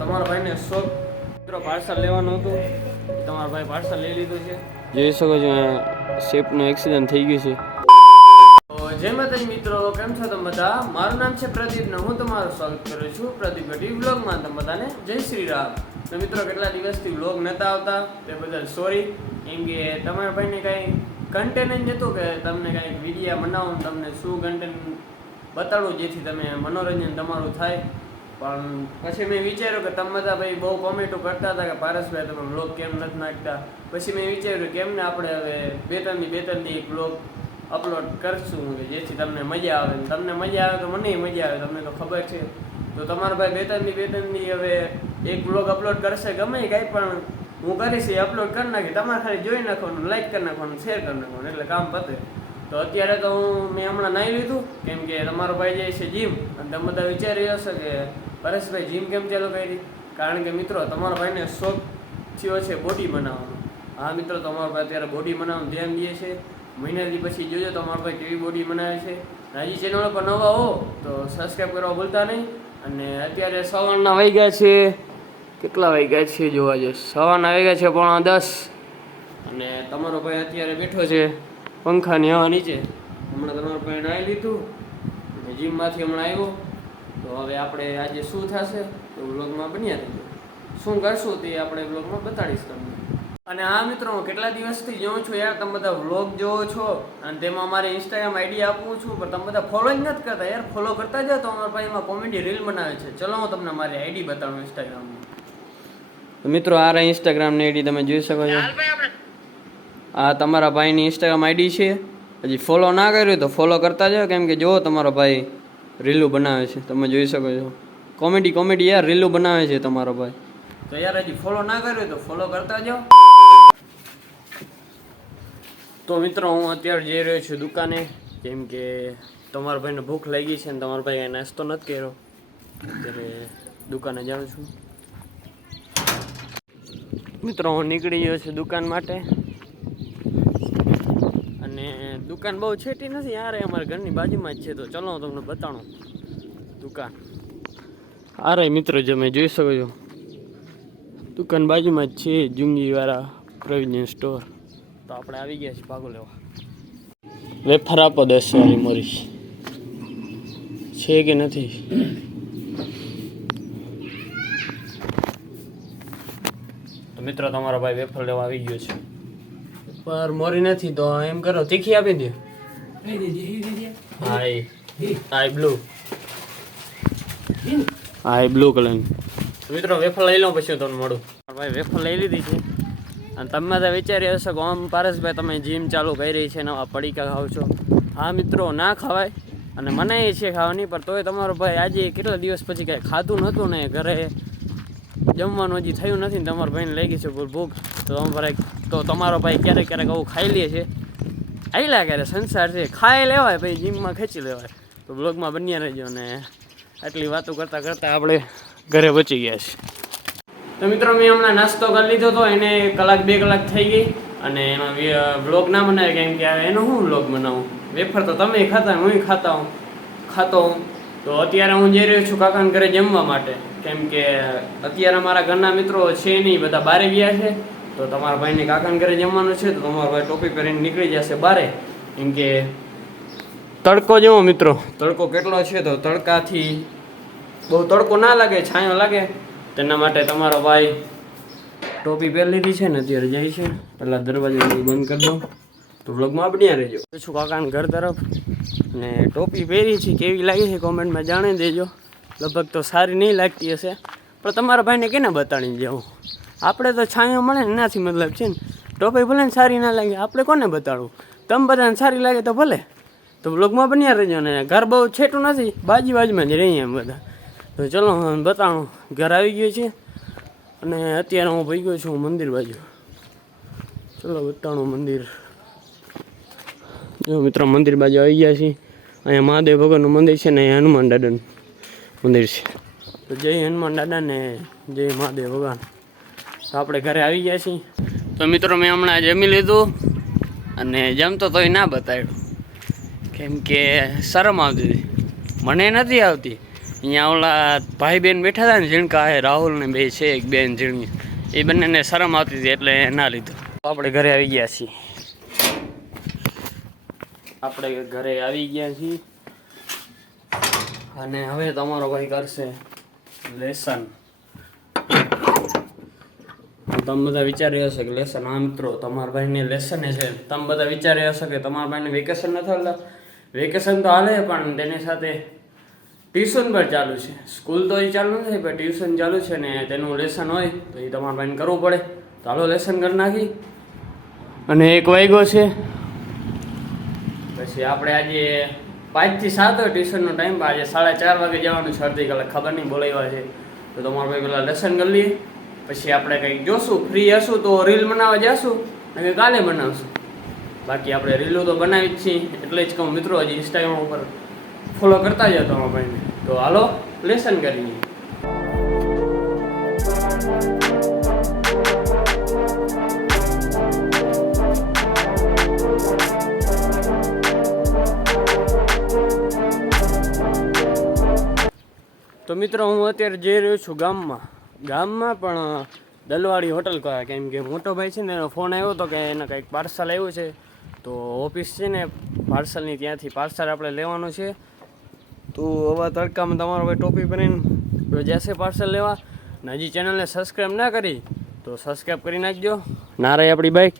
તમારા ભાઈને શોખ મિત્રો પાર્સલ લેવાનું હતું. તમારા ભાઈ પાર્સલ લઈ લીધું છે. જોઈ શકો છો શેપનું એક્સિડન્ટ થઈ ગયું છે. તો જય માતાજી મિત્રો કેમ છો તમે બધા? મારું નામ છે પ્રદીપ ને હું તમારું સ્વાગત કરું છું પ્રદીપ ગઢવી બ્લોગમાં તમે બધાને જય શ્રી રામ. તો મિત્રો કેટલા દિવસથી બ્લોગ નતા આવતા? તે બદલ સોરી કેમ કે તમારા ભાઈને કાંઈ કન્ટેન્ટ જ નહોતું કે તમને કાંઈક વિડીયા બનાવું તમને શું કન્ટેન્ટ બતાડું જેથી તમે મનોરંજન તમારું થાય. પણ પછી મેં વિચાર્યું કે તમે બધા ભાઈ બહુ કોમેન્ટો કરતા હતા કે પારસભાઈ તમે બ્લોગ કેમ નથી નાખતા? પછી મેં વિચાર્યું કેમ ને આપણે હવે બે ત્રણની બે ત્રણની એક બ્લોગ અપલોડ કરશું કે જેથી તમને મજા આવે. તમને મજા આવે તો મને મજા આવે, તમને તો ખબર છે. તો તમારા ભાઈ બે ત્રણની બે ત્રણની હવે એક બ્લોગ અપલોડ કરશે ગમે કાંઈ પણ હું કરીશ એ અપલોડ કરી નાખી તમારે ખાલી જોઈ નાખવાનું લાઈક કરી નાખવાનું શેર કરી નાખવાનું, એટલે કામ પતે. તો અત્યારે તો હું મેં હમણાં નાહી લીધું, કેમ કે તમારો ભાઈ જાય છે જીમ અને તમે બધા વિચારી હશે કે પરેશભાઈ જીમ કેમ ચાલુ કરી? કારણ કે મિત્રો, તમારા ભાઈને શોખ થયો છે બોડી બનાવવાનો. હા મિત્રો, તમારો ભાઈ અત્યારે બોડી બનાવવાનું ધ્યાન દે છે. મહિનાથી પછી જોજો, તમારો ભાઈ કેવી બોડી બનાવે છે. હજી ચેનલ પર નવા હો, તો સબસ્ક્રાઈબ કરવા ભૂલતા નહીં. અને અત્યારે સવારના વાગ્યા છે. કેટલા વાગ્યા છે જોવા જો સવારના વાગ્યા છે પોણા દસ. અને તમારો ભાઈ અત્યારે બેઠો છે પંખાની હવા નીચે. હમણાં તમારો ભાઈ નાહી લીધું. અને જીમમાંથી હમણાં આવ્યો. તો હવે આપણે આજે શું થશે? તો વ્લોગમાં બન્યા રહીએ શું કરશું તે આપણે વ્લોગમાં બતાડીશ તમને. અને આ મિત્રો હું કેટલા દિવસથી જોઉં છું યાર તમે બધા વ્લોગ જોવો છો. અને તેમાં મારે ઇન્સ્ટાગ્રામ આઈડી આપું છું પણ તમે બધા ફોલો જ નથી કરતા યાર. ફોલો કરતા જાઓ તો અમારા ભાઈ એમાં કોમેડી રીલ બનાવે છે. ચલો હું તમને મારી આઈડી બતાવું ઇન્સ્ટાગ્રામની મિત્રો આ રહી ઇન્સ્ટાગ્રામની આઈડી તમે જોઈ શકો છો. આ તમારા ભાઈની ઇન્સ્ટાગ્રામ આઈડી છે. હજી ફોલો ના કર્યું તો ફોલો કરતા જાઓ. કેમ કે જુઓ તમારો ભાઈ રીલું બનાવે છે તમે જોઈ શકો છો. કોમેડી કોમેડી યાર રીલું બનાવે છે તમારો ભાઈ. તો યાર હજી ફોલો ના કર્યો તો ફોલો કરતા જાઓ. તો મિત્રો હું અત્યારે જઈ રહ્યો છું દુકાને. કેમ કે તમારા ભાઈને ભૂખ લાગી છે ને તમારા ભાઈ કાંઈ નાસ્તો નથી કર્યો. ત્યારે દુકાને જાઉં છું. મિત્રો હું નીકળી ગયો છું દુકાન માટે અને દુકાન બહુ છેટી નથી આરે અમારા ઘરની બાજુમાં જ છે, તો ચલો તમને બતાવો દુકાન. આરે મિત્રો તમે જોઈ શકો છો, દુકાન બાજુમાં જ છે, જુંગીવાળા પ્રોવિઝન સ્ટોર. તો આપણે આવી ગયા છીએ ભાગો લેવા. વેફર આપો દસ વાળી મરી છે કે નથી? તો મિત્રો, તમારો ભાઈ વેફર લેવા આવી ગયો છે. પર મોરી નથી તો એમ કરો તીખી આપી દે હાય હાય બ્લુ આઈ બ્લુ કલર મિત્રો વેફર લઈ લઉં પછી તમને મળું ભાઈ વેફર લઈ લીધી છે. અને તમે તો વિચારી હશો કે આમ પારસભાઈ તમે જીમ ચાલુ કરી છે નવા પડીકા ખાવ છો. હા મિત્રો ના ખવાય. અને મને એ છે ખાવાની પણ તોય તમારો ભાઈ આજે કેટલા દિવસ પછી કાંઈ ખાધું નહોતું ને ઘરે. જમવાનું હજી થયું નથી ને તમારા ભાઈને લઈ ગઈ છે ભૂખ. તો તમારે તો તમારો ભાઈ ક્યારેક ક્યારેક આવું ખાઈ લે છે. આયલા ક્યારે? સંસાર છે. ખાઈ લેવાય ભાઈ જીમમાં ખેંચી લેવાય. તો બ્લોગમાં બન્યા રહેજો ને. આટલી વાતો કરતાં કરતાં આપણે ઘરે બચી ગયા છીએ. તો મિત્રો, મેં હમણાં નાસ્તો કરી લીધો હતો એને કલાક, બે કલાક થઈ ગઈ અને એમાં બ્લોગ ના બનાવે કેમ કે એનો હું બ્લોગ બનાવું? વેફર તો તમે ખાતા, હું ખાતા હું. ખાતો હું. તો અત્યારે હું જઈ રહ્યો છું કાકાને ઘરે જમવા માટે. કેમ કે અત્યારે મારા ઘરના મિત્રો છે નહીં, બધા બારે ગયા છે. તો તમારા ભાઈને કાકાને ઘરે જમવાનું છે, તો તમારો ભાઈ ટોપી પહેરીને નીકળી જશે બારે. કેમ કે તડકો જેવો મિત્રો. તડકો કેટલો છે, તો તડકાથી બહુ તડકો ના લાગે, છાંયો લાગે. તેના માટે તમારો ભાઈ ટોપી પહેરી લીધી છે ને, અત્યારે જાય છે. પહેલાં દરવાજો બંધ કરી દો તો વ્લોગમાં બન્યા રહેજો. છું કાકાને ઘર તરફ? ને ટોપી પહેરી છે, કેવી લાગી છે કોમેન્ટમાં જાણી દેજો. લગભગ તો સારી નહીં લાગતી હશે. પણ તમારા ભાઈને કેને બતાડી જવું આપણે તો છાંયો મળે ને એનાથી મતલબ છે ને. ટોપી ભલે ને સારી ના લાગે, આપણે કોને બતાડવું? તમે બધાને સારી લાગે તો ભલે. તો બ્લોગમાં બન્યા રહેજો ને. ઘર બહુ છેટું નથી બાજુ બાજુમાં જ રહીએ એમ બધા. તો ચલો બતાવું. ઘર આવી ગયું છે. અને અત્યારે હું ભાઈ ગયો છું મંદિર બાજુ. ચલો બતાણું મંદિર. જો મિત્રો, મંદિર બાજુ આવી ગયા છીએ. અહીંયા મહાદેવ ભગવાનનું મંદિર છે ને હનુમાન દાદાનું મંદિર છે. તો જય હનુમાન દાદા ને જય મહાદેવ ભગવાન. તો આપણે ઘરે આવી ગયા છીએ. તો મિત્રો, મેં હમણાં જમી લીધું અને જમતો તોય ના બતાવ્યું. કેમ કે શરમ આવતી હતી. મને નથી આવતી. અહીંયા ઓલા ભાઈ બેન બેઠા હતા ને ઝીણકા હે રાહુલ ને બે છે, એક બેન ઝીણી એ બંનેને શરમ આવતી હતી એટલે ના લીધું. આપણે ઘરે આવી ગયા છીએ. આપણે ઘરે આવી ગયા છીએ. અને હવે તમારો ભાઈ કરશે લેસન. તમે બધા વિચારી હશે કે લેસન આ મિત્રો, તમારા ભાઈને લેસન છે. તમે બધા વિચારી હશે કે તમારા ભાઈને વેકેશન નથી હાલતા? વેકેશન તો હાલે પણ તેની સાથે ટ્યુશન પણ ચાલુ છે. સ્કૂલ તો એ ચાલુ નથી, પણ ટ્યુશન ચાલુ છે ને તેનું લેસન હોય તો એ તમારા ભાઈને કરવું પડે. તો હાલો લેસન કરી નાખી. અને એક વાગ્યો છે. પછી આપણે આજે પાંચથી સાત હોય ટ્યુશનનો ટાઈમ આજે સાડા ચાર વાગે જવાનું છે અડધી કલાક. ખબર નહીં, બોલાવ્યા છે. તો તમારા ભાઈ પેલા લેસન કરી લઈએ. પછી આપણે કંઈક જોશું ફ્રી હશું તો રીલ બનાવવા જશું અને કાલે બનાવશું. બાકી આપણે રીલો તો બનાવી જ છીએ, એટલે જ કહું મિત્રો, હજી ઇન્સ્ટાગ્રામ ઉપર ફોલો કરતા જાઓ તમારા ભાઈને. તો હાલો લેસન કરીએ. તો મિત્રો, હું અત્યારે જઈ રહ્યો છું ગામમાં. ગામમાં પણ દલવાડી હોટલ કેમ કે મોટો ભાઈ છે ને, એનો ફોન આવ્યો હતો કે એને કંઈક પાર્સલ આવ્યું છે. તો ઓફિસ છે ને પાર્સલની ત્યાંથી પાર્સલ આપણે લેવાનું છે. તો હવે તડકામાં તમારો ભાઈ ટોપી પહેરીને જશે પાર્સલ લેવા, ને હજી ચેનલને સબસ્ક્રાઈબ ના કરી, તો સબસ્ક્રાઈબ કરી નાખજો. ના રહી આપણી બાઇક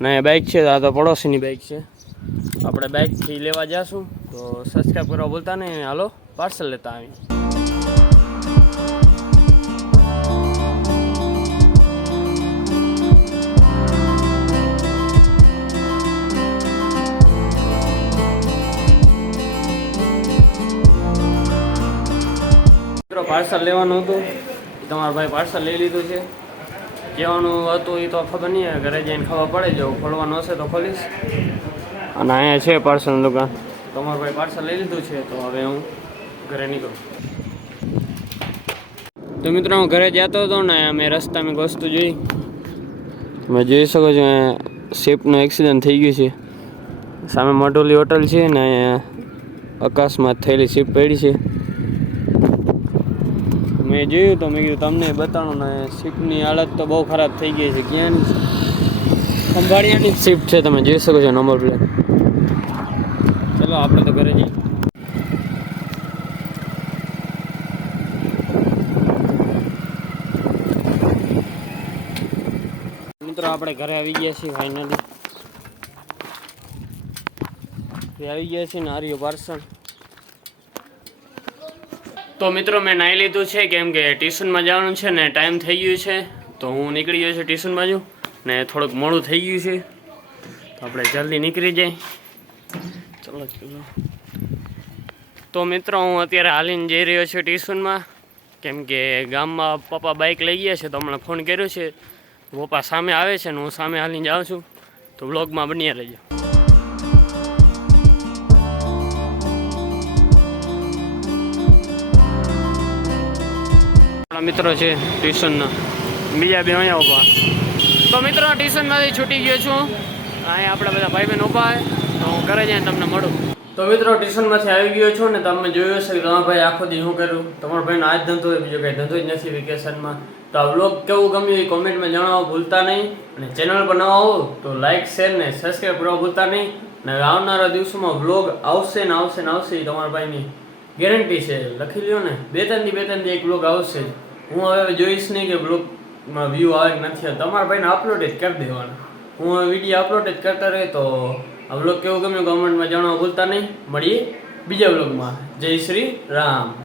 ના બાઇક છે, આ તો પડોશીની બાઇક છે. આપણે બાઇકથી લેવા જઈશું તો સબસ્ક્રાઈબ કરવા બોલતા નહીં, હાલો પાર્સલ લેતા આવી મિત્રો પાર્સલ લેવાનું હતું. તમારો ભાઈ પાર્સલ લઈ લીધું છે. જેવાનું હતું એ તો ખબર નહીં ઘરે જઈને ખબર પડે જો ખોલવાનું હશે તો ખોલીશ. અને અહીંયા છે પાર્સલ દુકાન. તમારા ભાઈ પાર્સલ લઈ લીધું છે તો હવે હું ઘરે નીકળું. તો મિત્રો હું ઘરે જતો હતો ને અમે રસ્તામાં વસ્તુ જોઈ. તમે જોઈ શકો છો શિપનું એક્સિડન્ટ થઈ ગયું છે. સામે મઢોલી હોટલ છે ને અહીંયા અકસ્માત થયેલી શિફ્ટ પડી છે. મેં જોયું તો મેં કીધું, તમને બતાવું ને શિફ્ટની હાલત તો બહુ ખરાબ થઈ ગઈ છે. ક્યાંની? ખંભાળિયાની જ શિફ્ટ છે, તમે જોઈ શકો છો નંબર પ્લેટ. ચલો, આપણે તો ઘરે જઈએ. મિત્રો, આપણે ઘરે આવી ગયા છીએ ફાઇનલી આવી ગયા છીએ નારિયો પાર્સલ. તો મિત્રો, મેં નાહી લીધું છે, કેમ કે ટ્યુશનમાં જવાનું છે ને ટાઈમ થઈ ગયું છે. તો હું નીકળી ગયો છું ટ્યુશન બાજુ ને થોડુંક મોડું થઈ ગયું છે. તો આપણે જલ્દી નીકળી જાય. ચલો ચલો. તો મિત્રો, હું અત્યારે હાલીને જઈ રહ્યો છું ટ્યુશનમાં. કેમ કે ગામમાં પપ્પા બાઇક લઈ ગયા છે, તો હમણાં ફોન કર્યો છે. પપ્પા સામે આવે છે ને હું સામે હાલીને જાઉં છું. તો બ્લોગમાં બન્યા રહેજો. મિત્રો છે ટ્યુશનના. બીજા બે અહીંયા ઊભા. તો મિત્રો, ટ્યુશનમાંથી છૂટી ગયો છું. અહીંયા આપણા બધા ભાઈ બહેન ઊભા તો હું ઘરે જઈને તમને મળું. તો મિત્રો, ટ્યુશનમાંથી આવી ગયો છું ને તમે જોયું હશે કે તમારા ભાઈ આખો દી શું કર્યું? તમારો ભાઈનો આ જ ધંધો બીજો કંઈ ધંધો જ નથી વેકેશનમાં. તો આ વ્લોગ કેવું ગમ્યું એ કોમેન્ટમાં જણાવવા ભૂલતા નહીં. અને ચેનલ પર નવા હોવ તો લાઇક શેર ને સબસ્ક્રાઈબ કરવા ભૂલતા નહીં. અને આવનારા દિવસોમાં વ્લોગ આવશે ને આવશે ને આવશે એ તમારા ભાઈની ગેરંટી છે. લખી લ્યો ને. બે ત્રણ દી બે ત્રણ દી એક બ્લોગ આવશે. હું હવે જોઈશ નહીં કે બ્લોગમાં વ્યૂ આવે નથી તમારા ભાઈને અપલોડ જ કરી દેવાના. હું વીડિયો અપલોડ જ કરતા રહે તો આ બ્લોગ કેવું ગમ્યું? કમેન્ટમાં જણાવવા ભૂલતા નહીં. મળીએ બીજા બ્લોગમાં જય શ્રી રામ.